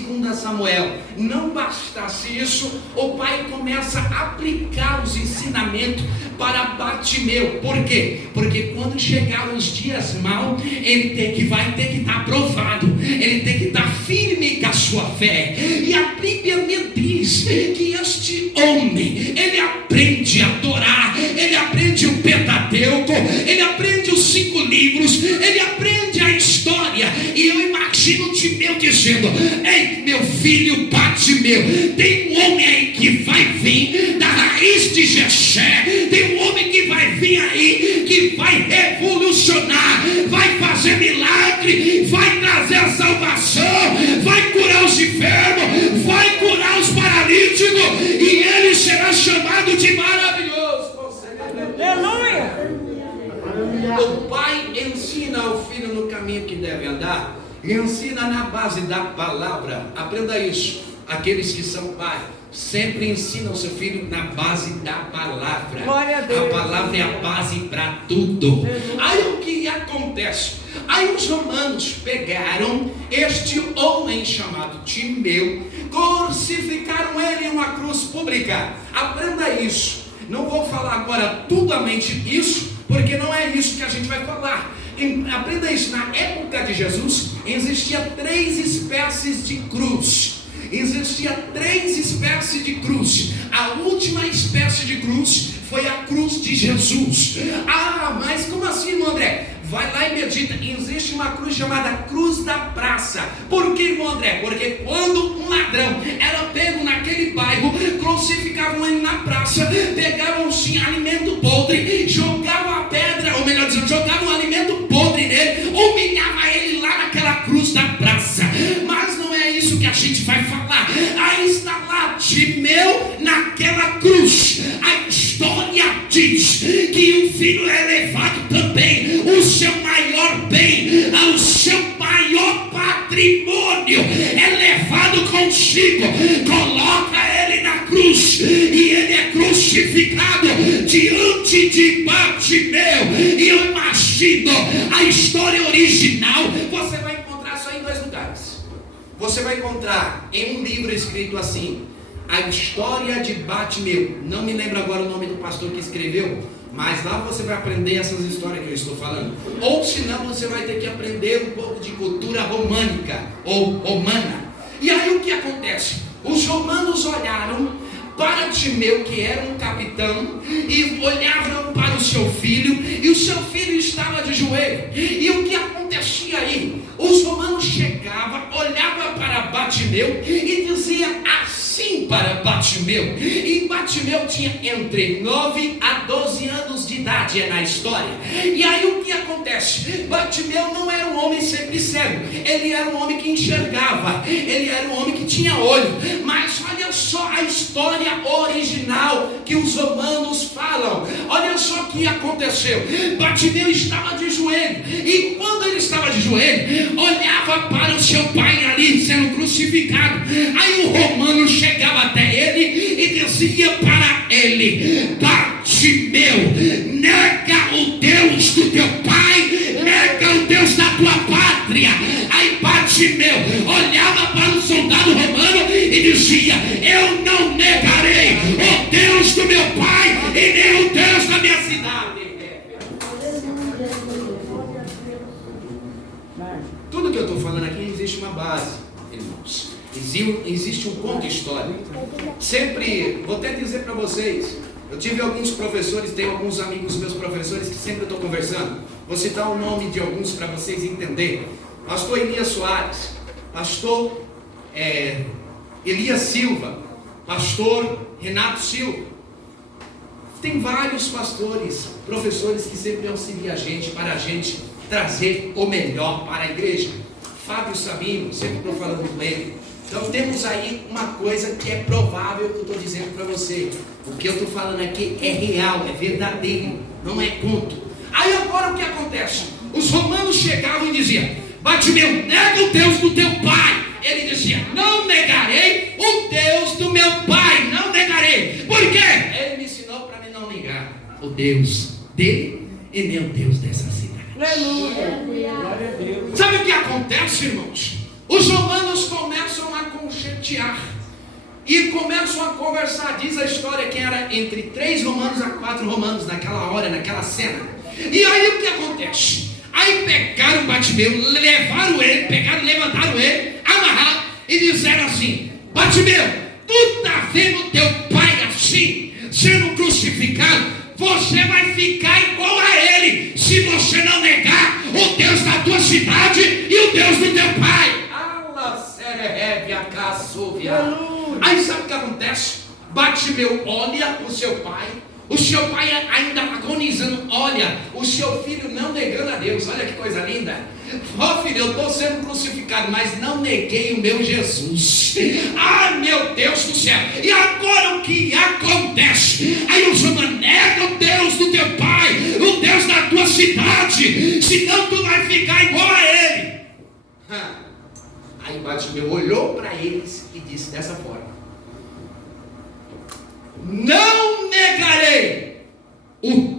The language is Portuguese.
2 Samuel. Não bastasse isso, o pai começa a aplicar os ensinamentos para Bartimeu. Por quê? Porque quando chegar os dias maus, ele vai ter que estar provado, ele tem que estar firme com a sua fé. E a Bíblia me diz que este homem, ele aprende a adorar, ele aprende o Pentateuco, ele aprende os 5 livros, ele aprende a história. E eu imagino Timeu dizendo: ei, meu filho Bartimeu, tem um homem aí que vai vir da raiz de Jessé, tem um homem que vai vir aí, que vai revolucionar, vai fazer milagre, vai trazer salvação, vai curar os enfermos, vai curar os paralíticos, e ele será chamado de maravilhoso. Aleluia! O pai ensina ao filho no caminho que deve andar, e ensina na base da palavra. Aprenda isso. Aqueles que são pais sempre ensinam o seu filho na base da palavra. Glória a Deus. A palavra é a base para tudo. Aí o que acontece? Aí os romanos pegaram este homem chamado Timeu, crucificaram ele em uma cruz pública. Aprenda isso. Não vou falar agora totalmente isso, porque não é isso que a gente vai falar. Aprenda isso. Na época de Jesus existia 3 espécies de cruz. Existia 3 espécies de cruz. A última espécie de cruz foi a cruz de Jesus. Ah, mas como assim, irmão André? Vai lá e medita. Existe uma cruz chamada cruz da praça. Por que, irmão André? Porque quando um ladrão era pego naquele bairro, crucificavam ele na praça, pegavam sim alimento podre, jogavam a pedra, ou melhor dizendo, jogavam um alimento podre nele, humilhava ele lá naquela cruz da praça. Mas não é isso que a gente vai falar. Aí está lá Timeu naquela cruz. A história diz que o filho é levado também, o seu maior bem, o seu maior patrimônio é levado consigo. Coloca ele na cruz e ele é crucificado diante de Bartimeu. E eu imagino a história original. Você vai encontrar só em 2 lugares. Você vai encontrar em um livro escrito assim: a história de Bartimeu. Não me lembro agora o nome do pastor que escreveu, mas lá você vai aprender essas histórias que eu estou falando. Ou senão você vai ter que aprender um pouco de cultura românica ou romana. E aí o que acontece? Os romanos olharam para Timeu, que era um capitão, e olhavam para o seu filho, e o seu filho estava de joelho. E o que acontecia aí? Os romanos chegavam, olhavam para Bartimeu e diziam assim para Bartimeu. E Bartimeu tinha entre 9 a 12 anos de idade na história. E aí o que acontece? Bartimeu não era um homem sempre cego, ele era um homem que enxergava, ele era um homem que tinha olho. Mas olha só a história original que os romanos falam. Olha só o que aconteceu. Bartimeu estava de joelho, e quando ele estava de joelho, olhava para o seu pai ali sendo crucificado. Aí o romano chegava até ele e dizia para ele: Bartimeu, nega o Deus do teu pai, nega o Deus da tua pátria. Aí Bartimeu olhava para o soldado romano e dizia: eu não negarei o Deus do meu pai e nem o Deus da minha cidade. Tudo que eu estou falando aqui existe uma base, irmãos. Existe um ponto histórico. Sempre, vou até dizer para vocês, eu tive alguns professores, tenho alguns amigos meus professores que sempre eu estou conversando. Vou citar o nome de alguns para vocês entenderem. Pastor Elias Soares, pastor Elias Silva, pastor Renato Silva. Tem vários pastores, professores que sempre auxiliam a gente, para a gente trazer o melhor para a igreja. Fábio Sabino, sempre estou falando com ele. Então temos aí uma coisa que é provável que eu estou dizendo para você. O que eu estou falando aqui é real, é verdadeiro, não é conto. Aí agora o que acontece? Os romanos chegavam e diziam: Bartimeu, nega o Deus do teu pai. Ele dizia: não negarei o Deus do meu pai, não negarei. Por quê? Ele me ensinou para mim não negar o Deus dele e nem o Deus dessa cidade. Aleluia. Glória a Deus. Sabe o que acontece, irmãos? Os romanos começam a angustiar. E começam a conversar. Diz a história que era entre 3 romanos a 4 romanos naquela hora, naquela cena. E aí o que acontece? Aí pegaram Bartimeu, levaram ele, levantaram ele, amarraram e disseram assim: Bartimeu, tu está vendo teu pai assim, sendo crucificado? Você vai ficar igual a ele, se você não negar o Deus da tua cidade e o Deus do teu pai. Aí sabe o que acontece? Bartimeu olha o seu pai ainda agonizando, olha o seu filho não negando a Deus. Olha que coisa linda. Ó filho, eu estou sendo crucificado, mas não neguei o meu Jesus. Ah, meu Deus do céu. E agora o que acontece? Aí o Senhor nega o Deus do teu pai, o Deus da tua cidade, senão tu vai ficar igual a ele. Aí Bartimeu olhou para eles e disse dessa forma: não negarei o